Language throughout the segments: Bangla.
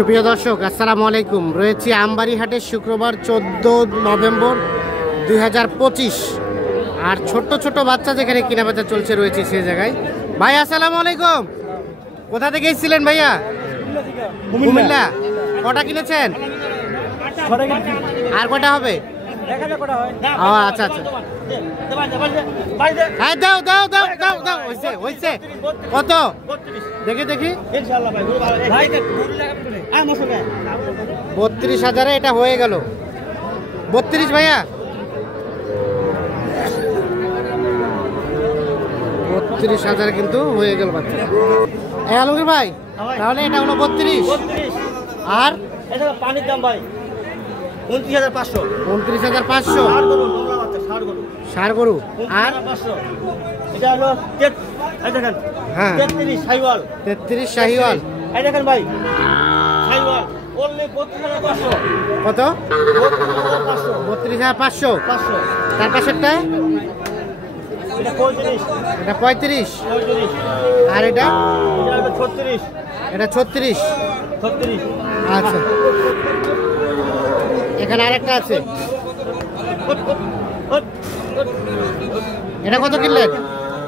সুপ্রিয় দর্শক আসসালামু আলাইকুম। রয়েছি আমবাড়ি হাটে শুক্রবার 14 নভেম্বর 2025। আর ছোট্ট ছোট বাচ্চা যেখানে কেনাবেচা চলছে রয়েছে সেই জায়গায়। ভাই আসসালামু আলাইকুম, কোথা থেকে এসেছিলেন ভাইয়া? কুমিল্লা। কটা কিনেছেন? আর কটা হবে? আচ্ছা আচ্ছা, হ্যাঁ দাও দাও দাও দাও দাও। হয়েছে কত? দেখি দেখি, 32,000 এটা হয়ে গেল। 32 ভাইয়া, 32,000 কিন্তু হয়ে গেল বাচ্চা। আলমগীর ভাই তাহলে এটা হলো 32। আর পানির দাম ভাই 29,500। 29,500 ষাড় গরু। আর এটা হলো দেখেন, হ্যাঁ 33 শাহিওয়াল। 33 শাহিওয়াল। এই দেখেন ভাই শাহিওয়াল only 32,500। কত? 32,500। 32,500। তার পাশেরটা এটা 35। এটা 35। আর এটা 36। এটা 36। 36। আচ্ছা, এখানে আরেকটা আছে। এটা কত কিনলেন?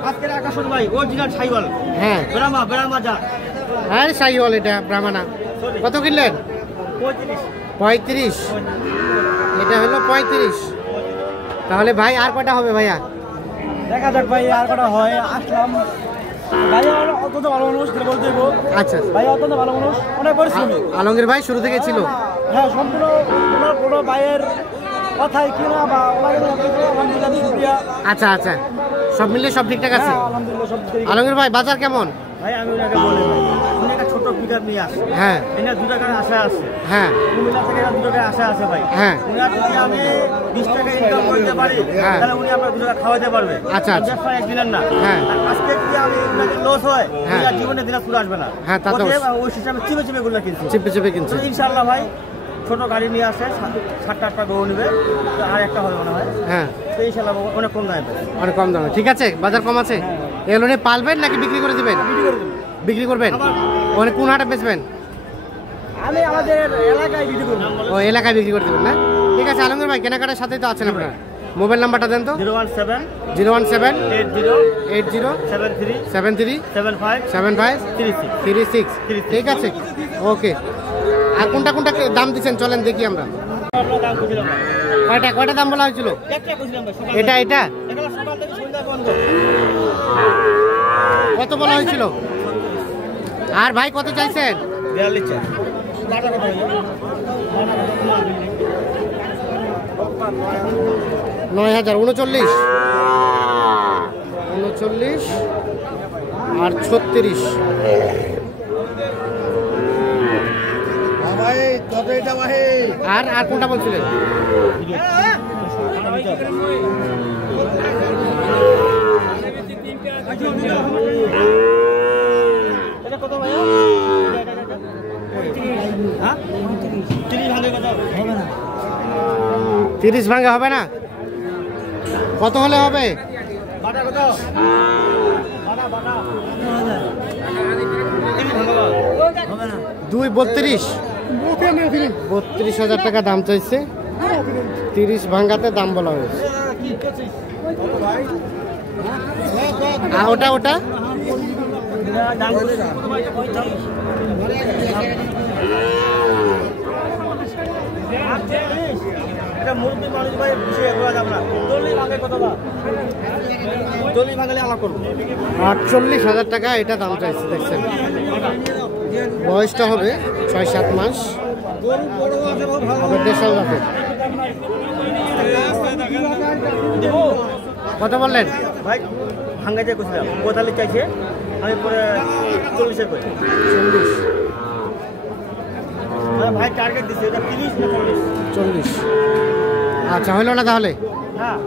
আজকের আকাশন ভাই অরিজিনাল শাহিওয়াল। হ্যাঁ ব্রাহ্মা যা। আর শাহিওয়াল এটা ব্রাহ্মণা। কত কিনলেন? 35। এটা হলো 35। তাহলে ভাই আর কটা হবে ভাইয়া? দেখা যাক ভাই আর কটা হয়। আসলাম ভাই, অত্যন্ত ভালো মানুষ বলতে দেবো। আচ্ছা ভাই অত্যন্ত ভালো মানুষ, অনেক পরিশ্রমী। আলমগীর ভাই শুরু থেকে ছিল। হ্যাঁ সম্পূর্ণ ওনার কোনো ভাইয়ের কথাই কিনা বা আলহামদুলিল্লাহ। আচ্ছা আচ্ছা, সব মিলিয়ে সব ঠিকঠাক আছে। আলহামদুলিল্লাহ সব। আলমগীর ভাই বাজার কেমন? ভাই আমি ওনাকে বলি ভাই, উনি একটা ছোট পিকআপ নিয়ে আসে। হ্যাঁ এনার 2 টাকার আশা আছে। হ্যাঁ কুমিল্লা থেকে 2 টাকার আশা আছে ভাই। হ্যাঁ। উনার যদি আমি 20 টাকা ইনকাম করতে পারি তাহলে উনি আপনার 2 টাকা খাওয়াতে পারবে। আচ্ছা আচ্ছা, এক দিলেন না। হ্যাঁ। আজকে যদি আমি উনাকে লস হয়, উনি আর জীবনে দিনাজপুর আসবে না। হ্যাঁ তা তো ওই সিস্টেমে চিপে গুলো কিনছি। চিপে কিনছে। ইনশাআল্লাহ ভাই ছোট গাড়ি নিয়ে আসে, 7-8টা গরু নেবে, আর একটা হবে মনে হয়। হ্যাঁ তো ইনশাআল্লাহ অনেক কম দামে পাবে। অনেক কম দামে। ঠিক আছে, বাজার কম আছে। এগুলো নিয়ে পালবেন নাকি বিক্রি করে দিবেন? বিক্রি করবেন। মানে কোন হাটে বেচবেন? আমি আমাদের এলাকায় বিক্রি করব। ও এলাকায় বিক্রি করে দিবেন না? ঠিক আছে আলমগীর ভাই, কেনাকাটার সাথেই তো আছেন আপনারা। মোবাইল নাম্বারটা দেন তো। 017 80 73 73 75 75 36। 36। ঠিক আছে, ওকে। আর কোনটা কোনটা দাম দিচ্ছেন চলেন দেখি আমরা। আমরা দাম বুঝলাম না। কয়টা দাম বলা হয়েছিল? একটা বুঝলাম ভাই, সকাল এটা এটা সকাল থেকে সন্ধ্যা পর্যন্ত। কত বলা হয়েছিল? আর ভাই কত চাইছেন? 42 চাই। টাকা কত হলো? 9,000। 39 আর 36। আর আর কোনটা বলছিলেন? এটা কত ভাই? হ্যাঁ 30 ভাঙে কত হবে না? 30 ভাঙা হবে না? কত হলে হবে? বাটা কত? বাটা 30 ভাঙা হবে না। 2 32,000 টাকা দাম চাইছে। 30 ভাঙাতে দাম বলা হয়েছে। আর ওটা ওটা এটা মুরব্বী মানুষ ভাই বুঝে এগুলো যাব না। দলি ভাঙে কত বা? দলি ভাঙলে আলাদা করব। 48,000 টাকা এটা দাম চাইছে। দেখছেন বয়সটা হবে 6-7 মাস। দেশাল জাতের। কত বললেন ভাই? ভাঙা যে কইছিলাম 45 চাইছে, আমি পরে 40 করি। 40। ভাই টার্গেট দিছে এটা 30 না 40। আচ্ছা হইল না তাহলে? হ্যাঁ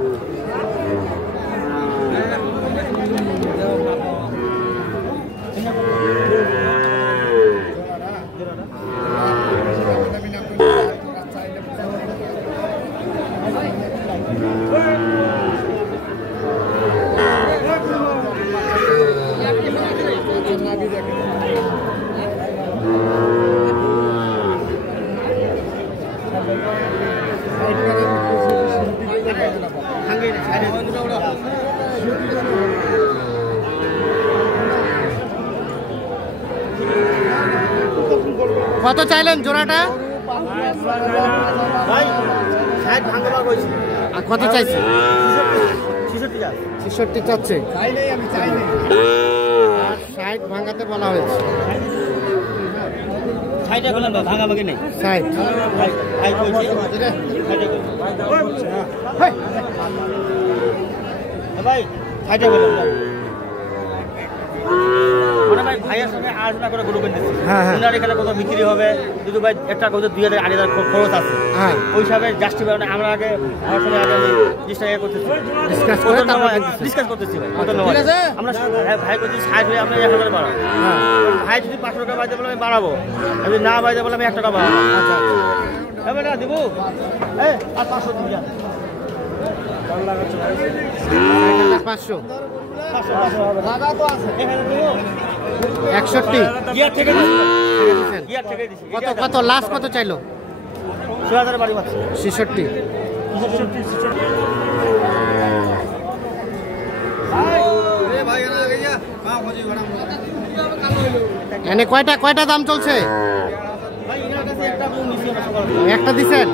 কত চাইলেন জোড়াটা? ভাই 60 ভাঙা কইছি। আর কত চাইছে? 66 যা। 66 চাচ্ছে। চাইলেই আমি চাইনি। আর 60 ভাঙাতে বলা হয়েছে। 60 বলেন ভাই, ভাঙা ভাঙি নেই। 60 ভাই কইছি। 60 ভাই 60 বলেন ভাই। মানে ভাই ভাইয়ের সঙ্গে আলোচনা করে গরু কিনতেছি। হ্যাঁ, হ্যাঁ। উনার এখানে কত বিক্রি হবে, যদি ভাই একটা কত 2000 8000 খরচ আছে। হ্যাঁ। ওই হিসাবে জাস্টিফাই মানে আমরা আগে আমার সঙ্গে আগে আমি ডিসকাস করতেছি। ডিসকাস করে তারপর ডিসকাস করতেছি ভাই। কত নেওয়া আছে? আমরা ভাই কইছি 60 হয়ে আপনি 1000 বাড়াবো। হ্যাঁ। ভাই যদি 500 টাকা বাড়াতে বলে আমি বাড়াবো। যদি না বাড়াতে বলে আমি 1 টাকা বাড়াবো। আচ্ছা এবার না দিব। আর 500 দিবি না। 500 লাগা তো আছে। এখানে দিব। 61 গিয়ার থেকে দিছি। দিছেন। গিয়ার থেকে দিছি। কত লাস্ট কত চাইলো? 6000 বাড়ি মারছে। 66 এনে কয়টা দাম চলছে? ভাই এর কাছে একটা গরু নিছি আমরা সকালে। একটা দিছেন?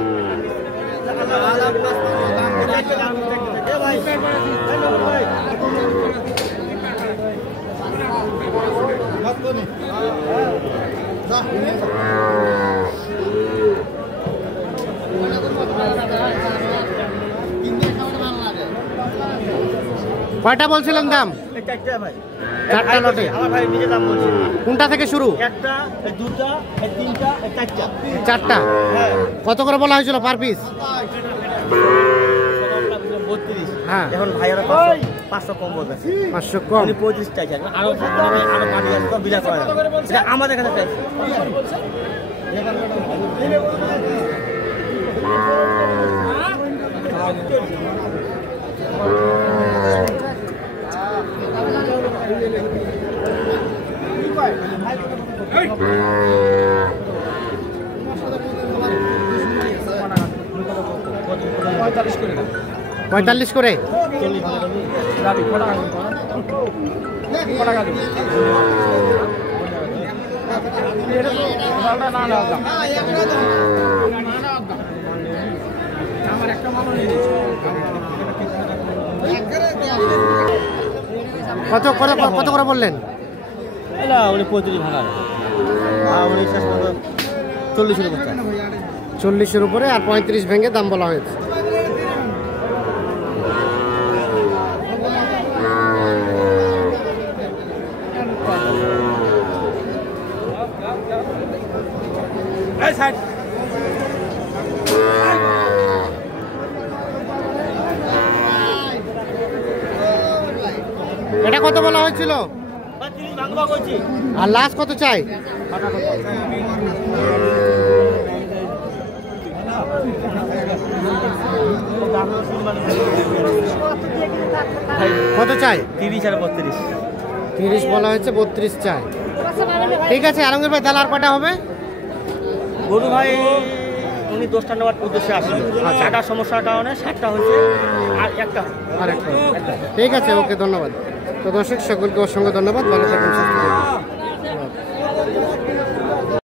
কয়টা বলছিলেন দাম? চারটা লটে। আমার ভাই নিজে দাম বলছে। কোনটা থেকে শুরু? একটা, দুটা, তিনটা, চারটা। চারটা। হ্যাঁ। কত করে বলা হয়েছিল পার পিস? 32। হ্যাঁ। এখন ভাইয়ারা 500 কম বলতেছে। 500 কম। 35 চাইছে। আরো পানি আছে তো বিলাস হয় না। এটা আমাদের কাছে চাইছে। পঁয়তাল্লিশ করে। কত করে বললেন? না উনি 35 ভাঙা। উনি শেষ পর্যন্ত 40-এর উপর। 40-এর উপরে আর 35 ভেঙে দাম বলা হয়েছে। এটা কত বলা হয়েছিল? আর লাস্ট কত চাই? কত চাই? 30 আর 32। 30 বলা হয়েছে, 32 চাই। ঠিক আছে আলমগীর ভাই, তাহলে আর কটা হবে? গরু ভাই উনি 10টা নেওয়ার উদ্দেশ্যে আসছিল। চাকার সমস্যার কারণে 60টা হয়েছে আর একটা। ঠিক আছে, ওকে, ধন্যবাদ। তো দর্শক সকলকে অসংখ্য ধন্যবাদ, ভালো থাকুন, সুস্থ থাকুন।